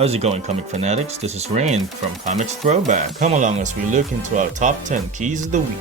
How's it going, comic fanatics? This is Rain from Comics Throwback. Come along as we look into our top 10 keys of the week.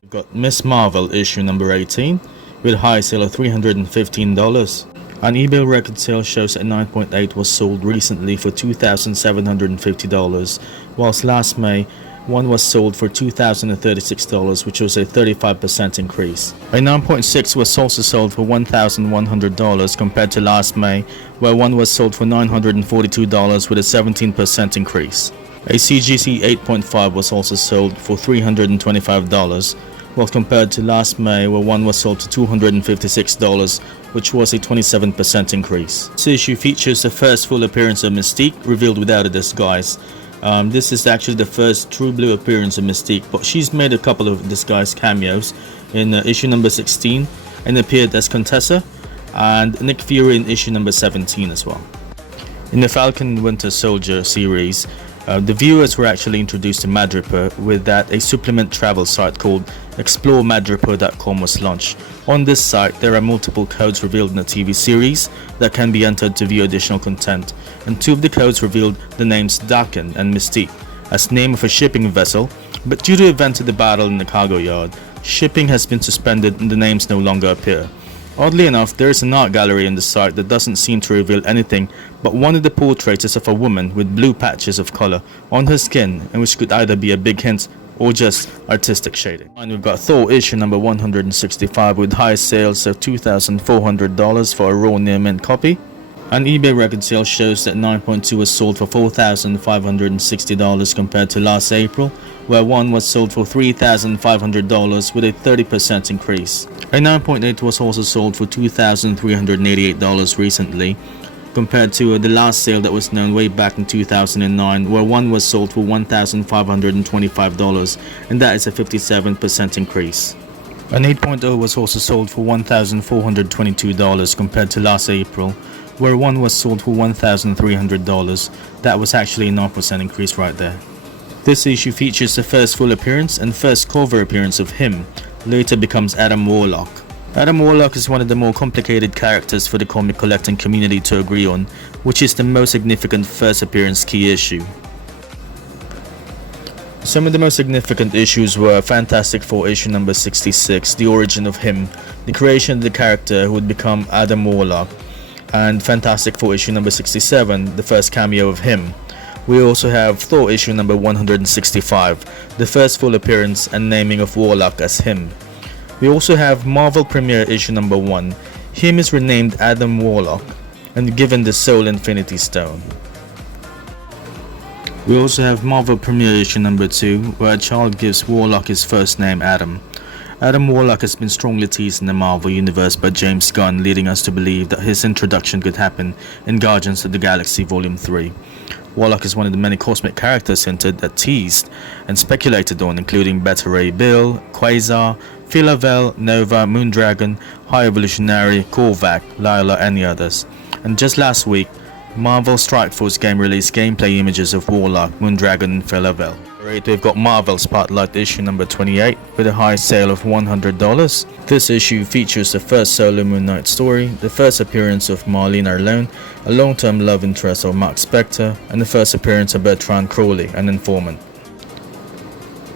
We've got Miss Marvel issue number 18 with a high sale of $315. An eBay record sale shows that 9.8 was sold recently for $2,750, whilst last May one was sold for $2,036, which was a 35% increase. A 9.6 was also sold for $1,100 compared to last May, where one was sold for $942 with a 17% increase. A CGC 8.5 was also sold for $325, while compared to last May, where one was sold to $256, which was a 27% increase. This issue features the first full appearance of Mystique, revealed without a disguise. This is actually the first true blue appearance of Mystique, but she's made a couple of disguised cameos in issue number 16 and appeared as Contessa and Nick Fury in issue number 17 as well. In the Falcon Winter Soldier series, the viewers were actually introduced to Madripoor with that a supplement travel site called ExploreMadripoor.com was launched. On this site, there are multiple codes revealed in the TV series that can be entered to view additional content, and two of the codes revealed the names Daken and Mystique as name of a shipping vessel, but due to events of the battle in the cargo yard, shipping has been suspended and the names no longer appear. Oddly enough, there is an art gallery on the site that doesn't seem to reveal anything, but one of the portraits is of a woman with blue patches of color on her skin, and which could either be a big hint or just artistic shading. And we've got Thor issue number 165 with high sales of $2,400 for a raw near mint copy. An eBay record sale shows that 9.2 was sold for $4,560 compared to last April, where one was sold for $3,500 with a 30% increase. A 9.8 was also sold for $2,388 recently, compared to the last sale that was known way back in 2009, where one was sold for $1,525, and that is a 57% increase. An 8.0 was also sold for $1,422 compared to last April, where one was sold for $1,300. That was actually a 9% increase right there. This issue features the first full appearance and first cover appearance of him, later becomes Adam Warlock. Adam Warlock is one of the more complicated characters for the comic collecting community to agree on, which is the most significant first appearance key issue. Some of the most significant issues were Fantastic Four issue number 66, the origin of him, the creation of the character who would become Adam Warlock, and Fantastic Four issue number 67, the first cameo of him. We also have Thor issue number 165, the first full appearance and naming of Warlock as him. We also have Marvel Premiere issue number 1. Him is renamed Adam Warlock and given the Soul Infinity Stone. We also have Marvel Premiere issue number 2, where a child gives Warlock his first name, Adam. Adam Warlock has been strongly teased in the Marvel Universe by James Gunn, leading us to believe that his introduction could happen in Guardians of the Galaxy Volume 3. Warlock is one of the many cosmic characters hinted at, teased, and speculated on, including Beta Ray Bill, Quasar, Philavel, Nova, Moondragon, High Evolutionary, Korvac, Lyla, and the others. And just last week, Marvel Strike Force game released gameplay images of Warlock, Moondragon, and Philavel. We've got Marvel Spotlight issue number 28 with a high sale of $100. This issue features the first solo Moon Knight story, the first appearance of Marlene Arlone, a long-term love interest of Mark Spector, and the first appearance of Bertrand Crowley, an informant.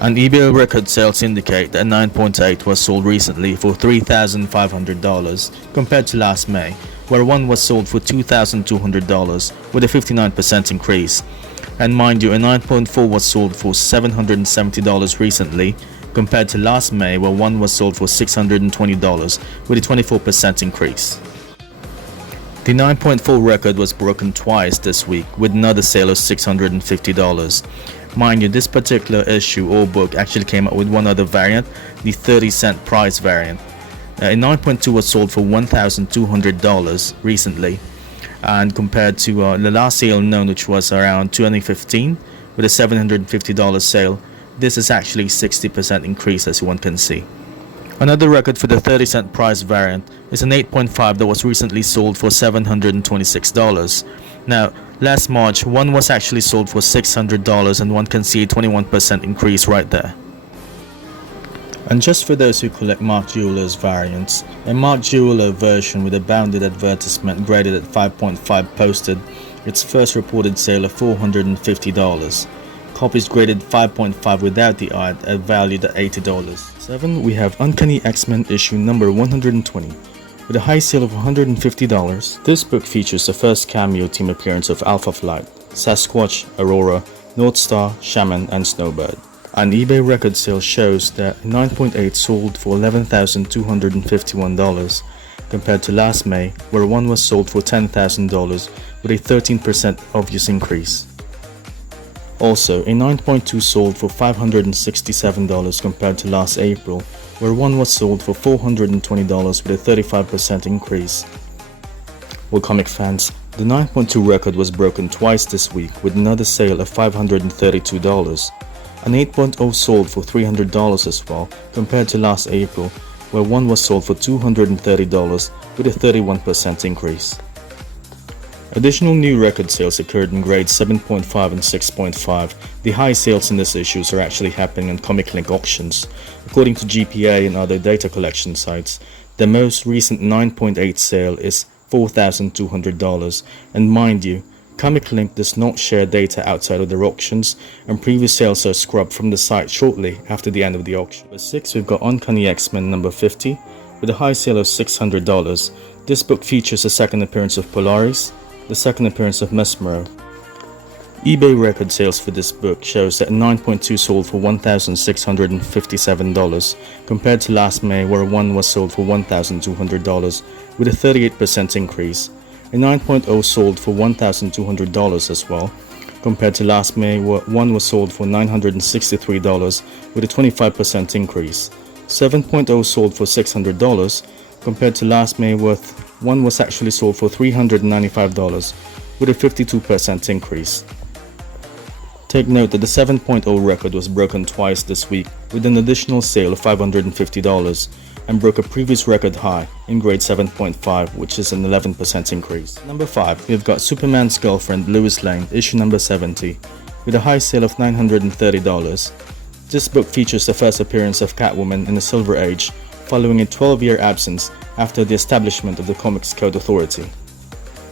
And eBay record sales indicate that 9.8 was sold recently for $3,500 compared to last May, where one was sold for $2,200 with a 59% increase. And mind you, a 9.4 was sold for $770 recently compared to last May, where one was sold for $620 with a 24% increase. The 9.4 record was broken twice this week with another sale of $650. Mind you, this particular issue or book actually came out with one other variant, the 30-cent price variant. A 9.2 was sold for $1,200 recently, and compared to the last sale known, which was around 2015 with a $750 sale, this is actually 60% increase, as one can see. Another record for the 30-cent price variant is an 8.5 that was recently sold for $726. Now, last March, one was actually sold for $600, and one can see a 21% increase right there. And just for those who collect Mark Jeweller's variants, a Mark Jeweller version with a bounded advertisement graded at 5.5 posted its first reported sale of $450. Copies graded 5.5 without the ad are valued at $80. 7. We have Uncanny XMen issue number 120. With a high sale of $150, this book features the first cameo team appearance of Alpha Flight, Sasquatch, Aurora, North Star, Shaman, and Snowbird. An eBay record sale shows that 9.8 sold for $11,251 compared to last May, where one was sold for $10,000 with a 13% obvious increase. Also, a 9.2 sold for $567 compared to last April, where one was sold for $420 with a 35% increase. Well, comic fans, the 9.2 record was broken twice this week with another sale of $532. An 8.0 sold for $300 as well compared to last April, where one was sold for $230 with a 31% increase. Additional new record sales occurred in grades 7.5 and 6.5. The high sales in these issues are actually happening on Comic Link auctions. According to GPA and other data collection sites, the most recent 9.8 sale is $4,200, and mind you, Comic Link does not share data outside of their auctions, and previous sales are scrubbed from the site shortly after the end of the auction. Number 6, we've got Uncanny XMen number 50 with a high sale of $600. This book features the second appearance of Polaris, the second appearance of Mesmero. eBay record sales for this book shows that 9.2 sold for $1,657 compared to last May, where one was sold for $1,200 with a 38% increase. A 9.0 sold for $1,200 as well compared to last May, where one was sold for $963 with a 25% increase. 7.0 sold for $600 compared to last May, where one was actually sold for $395 with a 52% increase. Take note that the 7.0 record was broken twice this week with an additional sale of $550 and broke a previous record high in grade 7.5, which is an 11% increase. Number 5, we've got Superman's Girlfriend Lois Lane issue number 70 with a high sale of $930. This book features the first appearance of Catwoman in the Silver Age following a 12-year absence after the establishment of the Comics Code Authority.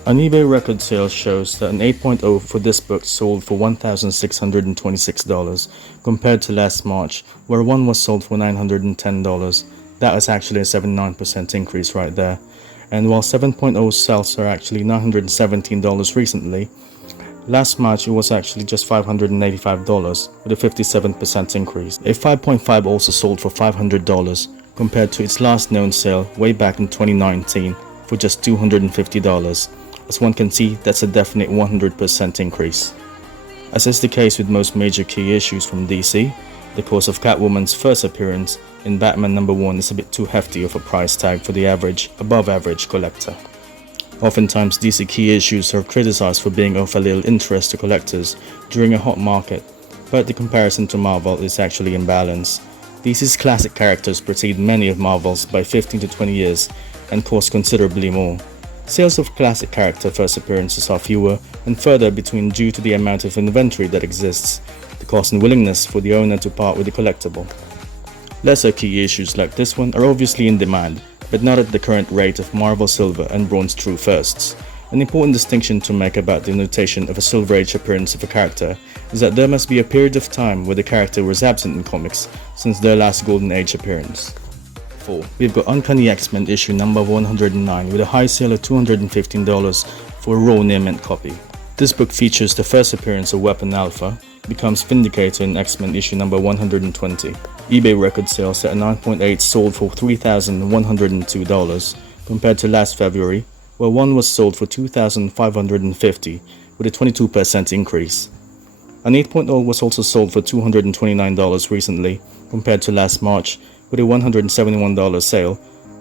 An eBay record sale shows that an 8.0 for this book sold for $1,626 compared to last March, where one was sold for $910. That is actually a 79% increase right there. And while 7.0 sales are actually $917 recently, last March it was actually just $585 with a 57% increase. A 5.5 also sold for $500 compared to its last known sale way back in 2019 for just $250. As one can see, that's a definite 100% increase. As is the case with most major key issues from DC, the cost of Catwoman's first appearance in Batman #1 is a bit too hefty of a price tag for the average, above average collector. Oftentimes DC key issues are criticized for being of a little interest to collectors during a hot market, but the comparison to Marvel is actually in balance. DC's classic characters precede many of Marvel's by 15 to 20 years and cost considerably more. Sales of classic character first appearances are fewer and further between due to the amount of inventory that exists, the cost and willingness for the owner to part with the collectible. Lesser key issues like this one are obviously in demand, but not at the current rate of Marvel Silver and Bronze True Firsts. An important distinction to make about the notation of a Silver Age appearance of a character is that there must be a period of time where the character was absent in comics since their last Golden Age appearance. 4. We've got Uncanny XMen issue number 109 with a high sale of $215 for a raw near mint copy. This book features the first appearance of Weapon Alpha, becomes Vindicator in X-Men issue number 120. eBay record sales at 9.8 sold for $3,102 compared to last February, where one was sold for $2,550 with a 22% increase. An 8.0 was also sold for $229 recently compared to last March with a $171 sale.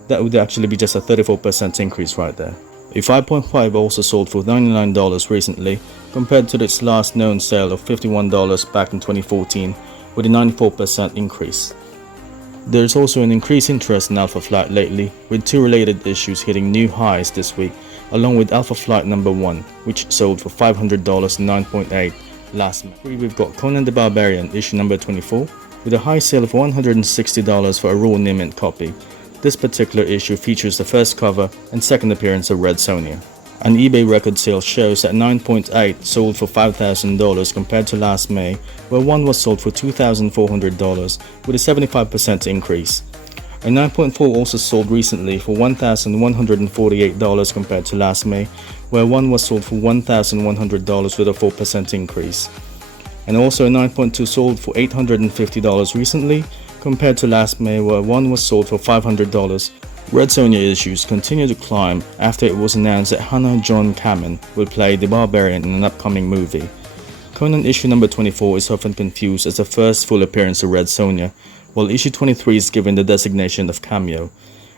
That would actually be just a 34% increase right there. A 5.5 also sold for $99 recently compared to its last known sale of $51 back in 2014 with a 94% increase. There is also an increased interest in Alpha Flight lately, with two related issues hitting new highs this week, along with Alpha Flight #1, which sold for $500 and 9.8 last month. We've got Conan the Barbarian issue number 24 with a high sale of $160 for a raw near mint copy. This particular issue features the first cover and second appearance of Red Sonja. An eBay record sale shows that 9.8 sold for $5,000 compared to last May, where one was sold for $2,400 with a 75% increase. A 9.4 also sold recently for $1,148 compared to last May, where one was sold for $1,100 with a 4% increase. And also a 9.2 sold for $850 recently, compared to last May, where one was sold for $500. Red Sonja issues continue to climb after it was announced that Hannah John Kamen will play the Barbarian in an upcoming movie. Conan issue number 24 is often confused as the first full appearance of Red Sonja, while issue 23 is given the designation of cameo.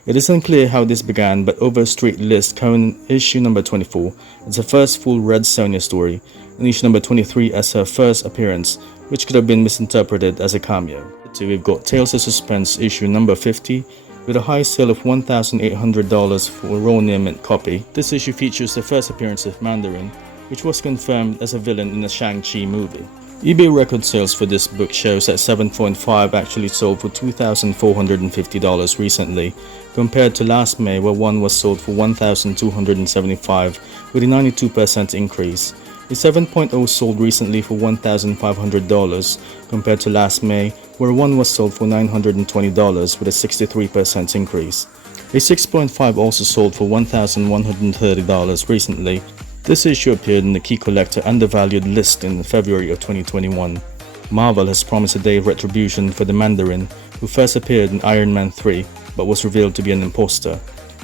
It is unclear how this began, but Overstreet lists Conan issue number 24 as the first full Red Sonja story, and issue number 23 as her first appearance, which could have been misinterpreted as a cameo. So we've got Tales of Suspense issue number 50, with a high sale of $1,800 for a raw near mint copy. This issue features the first appearance of Mandarin, which was confirmed as a villain in the Shang-Chi movie. eBay record sales for this book shows that 7.5 actually sold for $2,450 recently, compared to last May, where one was sold for $1,275 with a 92% increase. A 7.0 sold recently for $1,500 compared to last May, where one was sold for $920 with a 63% increase. A 6.5 also sold for $1,130 recently. This issue appeared in the Key Collector Undervalued list in February of 2021. Marvel has promised a day of retribution for the Mandarin, who first appeared in Iron Man 3 but was revealed to be an imposter.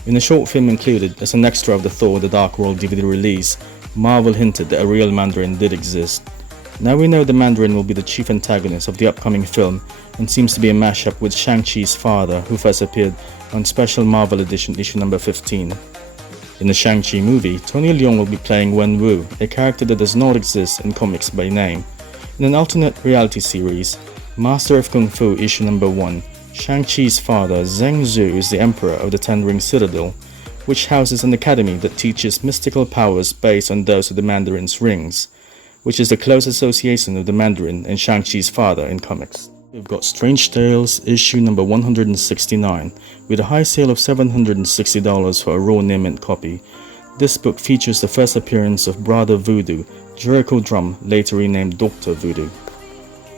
In a short film included as an extra of the Thor The Dark World DVD release, Marvel hinted that a real Mandarin did exist. Now we know the Mandarin will be the chief antagonist of the upcoming film and seems to be a mashup with Shang-Chi's father, who first appeared on Special Marvel Edition issue number 15. In the Shang-Chi movie, Tony Leung will be playing Wen-Wu, a character that does not exist in comics by name. In an alternate reality series, Master of Kung Fu issue number 1, Shang-Chi's father, Zheng Zhu, is the emperor of the Ten Ring Citadel, which houses an academy that teaches mystical powers based on those of the Mandarin's rings, which is the close association of the Mandarin and Shang-Chi's father in comics. We've got Strange Tales issue number 169, with a high sale of $760 for a raw near mint copy. This book features the first appearance of Brother Voodoo, Jericho Drum, later renamed Dr. Voodoo.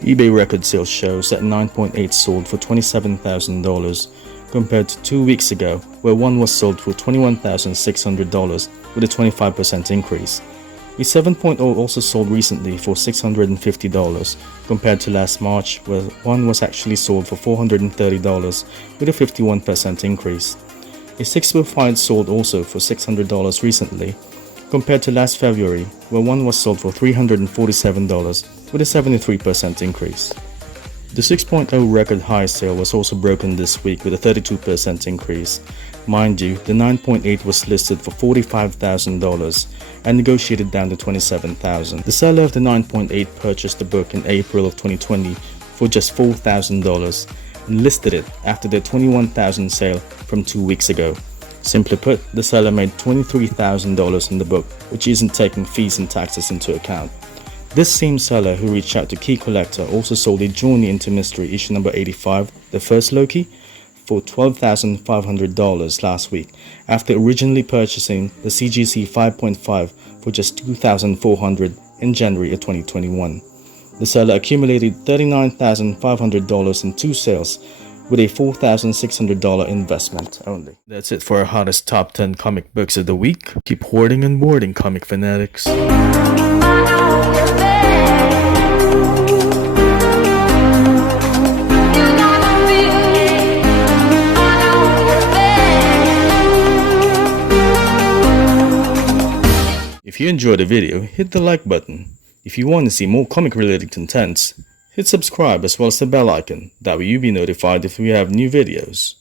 eBay record sales shows that 9.8 sold for $27,000, compared to 2 weeks ago, where one was sold for $21,600 with a 25% increase. A 7.0 also sold recently for $650, compared to last March, where one was actually sold for $430 with a 51% increase. A 6.5 sold also for $600 recently, compared to last February, where one was sold for $347 with a 73% increase. The 6.0 record high sale was also broken this week with a 32% increase. Mind you, the 9.8 was listed for $45,000 and negotiated down to $27,000. The seller of the 9.8 purchased the book in April of 2020 for just $4,000 and listed it after their $21,000 sale from 2 weeks ago. Simply put, the seller made $23,000 in the book, which isn't taking fees and taxes into account. This same seller who reached out to Key Collector also sold a Journey into Mystery issue number 85, The First Loki, for $12,500 last week, after originally purchasing the CGC 5.5 for just $2,400 in January of 2021. The seller accumulated $39,500 in 2 sales, with a $4,600 investment only. That's it for our hottest top 10 comic books of the week. Keep hoarding and boarding, comic fanatics. If you enjoyed the video, hit the like button. If you want to see more comic related contents, hit subscribe as well as the bell icon. That way you'll be notified if we have new videos.